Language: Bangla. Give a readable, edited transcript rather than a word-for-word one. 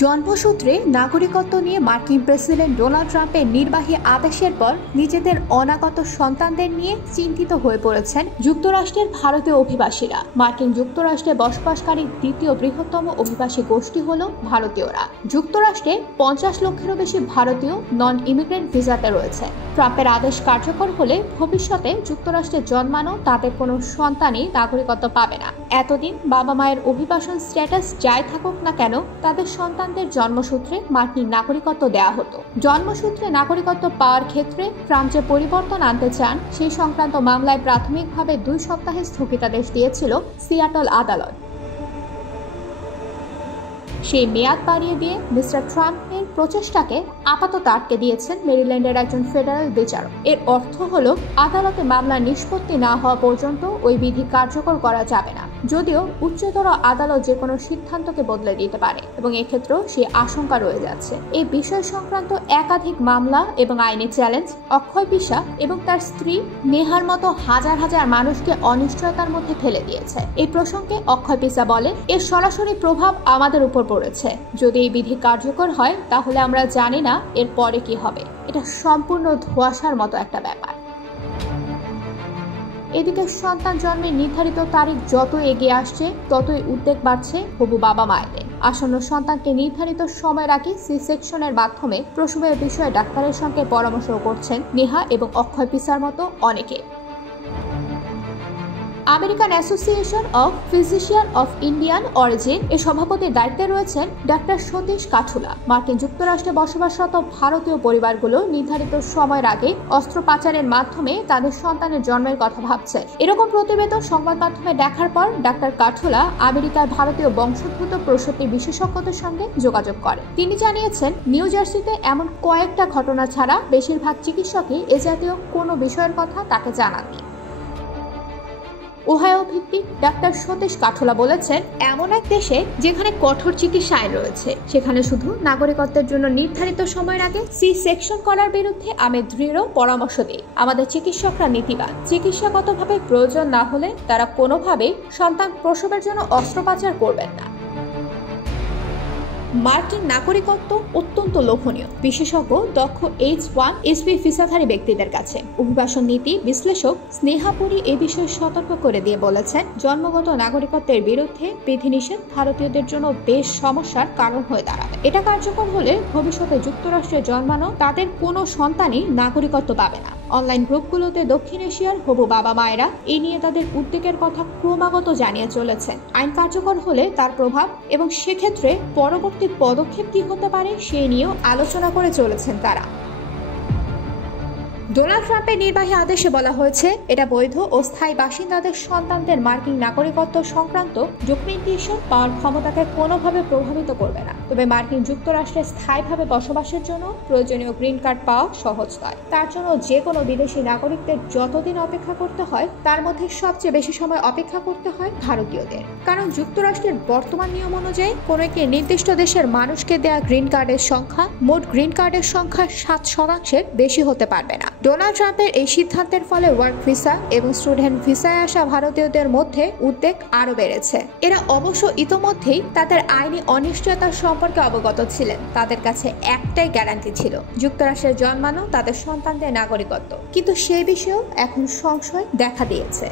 জন্মসূত্রে নাগরিকত্ব নিয়ে মার্কিন প্রেসিডেন্ট ডোনাল্ড ট্রাম্পের নির্বাহী আদেশের পর নিজেদের অনাগত সন্তানদের নিয়ে চিন্তিত হয়ে পড়েছেন যুক্তরাষ্ট্রের ভারতীয় অভিবাসীরা। মার্কিন যুক্তরাষ্ট্রে বসবাসকারী দ্বিতীয় বৃহত্তম অভিবাসী গোষ্ঠী হল ভারতীয়রা। যুক্তরাষ্ট্রে 50 লক্ষেরও বেশি ভারতীয় নন ইমিগ্রেন্ট ভিসাতে রয়েছে। ট্রাম্পের আদেশ কার্যকর হলে ভবিষ্যতে যুক্তরাষ্ট্রে জন্মানো তাদের কোনো সন্তানই নাগরিকত্ব পাবে না। এতদিন বাবা মায়ের অভিবাসন স্ট্যাটাস যাই থাকুক না কেন, তাদের সন্তানদের জন্মসূত্রে মার্কিন নাগরিকত্ব দেওয়া হতো। জন্মসূত্রে নাগরিকত্ব পাওয়ার ক্ষেত্রে ট্রাম্প যে পরিবর্তন আনতে চান সেই সংক্রান্ত মামলায় প্রাথমিকভাবে 2 সপ্তাহের স্থগিতাদেশ দিয়েছিল সিয়াটল আদালত। সেই মেয়াদ বাড়িয়ে দিয়ে মিস্টার ট্রাম্পের প্রচেষ্টাকে আপাতত আটকে দিয়েছেন মেরিল্যান্ডের একজন ফেডারেল বিচারক। এর অর্থ হল আদালতে মামলা নিষ্পত্তি না হওয়া পর্যন্ত ওই বিধি কার্যকর করা যাবে না, যদিও উচ্চতর আদালত যে কোনো সিদ্ধান্তকে বদলে দিতে পারে এবং এক্ষেত্রেও সেই আশঙ্কা রয়ে যাচ্ছে। এই বিষয় সংক্রান্ত একাধিক মামলা এবং আইনি চ্যালেঞ্জ অক্ষয় পিসা এবং তার স্ত্রী নেহার মতো হাজার হাজার মানুষকে অনিশ্চয়তার মধ্যে ফেলে দিয়েছে। এই প্রসঙ্গে অক্ষয় পিসা বলেন, এর সরাসরি প্রভাব আমাদের উপর পড়েছে। যদি এই বিধি কার্যকর হয় তাহলে আমরা জানি না এর পরে কি হবে। এটা সম্পূর্ণ ধোঁয়াশার মতো একটা ব্যাপার। এদিকে সন্তান জন্মের নির্ধারিত তারিখ যত এগিয়ে আসছে ততই উদ্বেগ বাড়ছে হবু বাবা মায়েদের। আসন্ন সন্তানকে নির্ধারিত সময়ের আগে সি সেকশনের মাধ্যমে প্রসবের বিষয়ে ডাক্তারের সঙ্গে পরামর্শ করছেন নেহা এবং অক্ষয় পিসার মতো অনেকে। American association of physician of Indian origin এর সভাপতির দায়িত্বে রয়েছেন ডাক্তার সতীশ কাঠুলা। মার্কিন যুক্তরাষ্ট্রে বসবাসরত ভারতীয় পরিবারগুলো নির্ধারিত সময়ের আগে অস্ত্রোপচারের মাধ্যমে তাদের সন্তানের জন্মের কথা ভাবছে। এরকম প্রতিবেদন সংবাদ মাধ্যমে দেখার পর ডাক্তার কাঠুলা আমেরিকার ভারতীয় বংশোদ্ভূত প্রসূতি বিশেষজ্ঞদের সঙ্গে যোগাযোগ করেন। তিনি জানিয়েছেন, নিউ জার্সিতে এমন কয়েকটা ঘটনা ছাড়া বেশিরভাগ চিকিৎসকই এ জাতীয় কোনো বিষয়ের কথা তাকে জানাননি। ওহাইও ভিত্তিক ডাক্তার সতীশ কাঠুলা বলেছেন, এমন এক দেশে যেখানে কঠোর চিকিৎসা আইন রয়েছে সেখানে শুধু নাগরিকত্বের জন্য নির্ধারিত সময়ের আগে সি সেকশন করার বিরুদ্ধে আমি দৃঢ় পরামর্শ দিই। আমাদের চিকিৎসকরা নীতিবান। চিকিৎসাগতভাবে প্রয়োজন না হলে তারা কোনোভাবেই সন্তান প্রসবের জন্য অস্ত্রোপচার করবেন না। মার্কিন নাগরিকত্ব অত্যন্ত লোভনীয়, বিশেষজ্ঞ দক্ষ H-1B ভিসাধারী ব্যক্তিদের কাছে। অভিবাসন নীতি বিশ্লেষক স্নেহাপুরী এ বিষয়ে সতর্ক করে দিয়ে বলেছেন, জন্মগত নাগরিকত্বের বিরুদ্ধে বিধিনিষেধ ভারতীয়দের জন্য বেশ সমস্যার কারণ হয়ে দাঁড়াবে। এটা কার্যকর হলে ভবিষ্যতে যুক্তরাষ্ট্রে জন্মানো তাদের কোনো সন্তানই নাগরিকত্ব পাবে না। অনলাইন গ্রুপগুলোতে দক্ষিণ এশিয়ার হবু বাবা মায়েরা এই নিয়ে তাদের উদ্বেগের কথা ক্রমাগত জানিয়ে চলেছেন। আইন কার্যকর হলে তার প্রভাব এবং সেক্ষেত্রে পরবর্তী পদক্ষেপ কি হতে পারে সে নিয়েও আলোচনা করে চলেছেন তারা। ডোনাল্ড ট্রাম্পের নির্বাহী আদেশে বলা হয়েছে, এটা বৈধ ও স্থায়ী বাসিন্দাদের সন্তানদের মার্কিন নাগরিকত্ব সংক্রান্ত ডকুমেন্টেশন পাওয়ার ক্ষমতাকে কোনোভাবে প্রভাবিত করবে না। তবে মার্কিন যুক্তরাষ্ট্রে স্থায়ীভাবে বসবাসের জন্য প্রয়োজনীয় গ্রিন কার্ড পাওয়া সহজ নয়। তার জন্য যে কোনো বিদেশি নাগরিকদের যতদিন অপেক্ষা করতে হয় তার মধ্যে সবচেয়ে বেশি সময় অপেক্ষা করতে হয় ভারতীয়দের। কারণ যুক্তরাষ্ট্রের বর্তমান নিয়ম অনুযায়ী কোনো একটি নির্দিষ্ট দেশের মানুষকে দেয়া গ্রিন কার্ডের সংখ্যা মোট গ্রিন কার্ডের সংখ্যার 7% বেশি হতে পারবে না। ডোনাল্ড ট্রাম্পের এই সিদ্ধান্তের ফলে ওয়ার্ক ভিসা এবং স্টুডেন্ট ভিসায় আসা ভারতীয়দের মধ্যে উদ্বেগ আরো বেড়েছে। এরা অবশ্য ইতোমধ্যেই তাদের আইনি অনিশ্চয়তার সম্পর্কে অবগত ছিলেন। তাদের কাছে একটাই গ্যারান্টি ছিল, যুক্তরাষ্ট্রে জন্মানো তাদের সন্তানদের নাগরিকত্ব। কিন্তু সেই বিষয়েও এখন সংশয় দেখা দিয়েছে।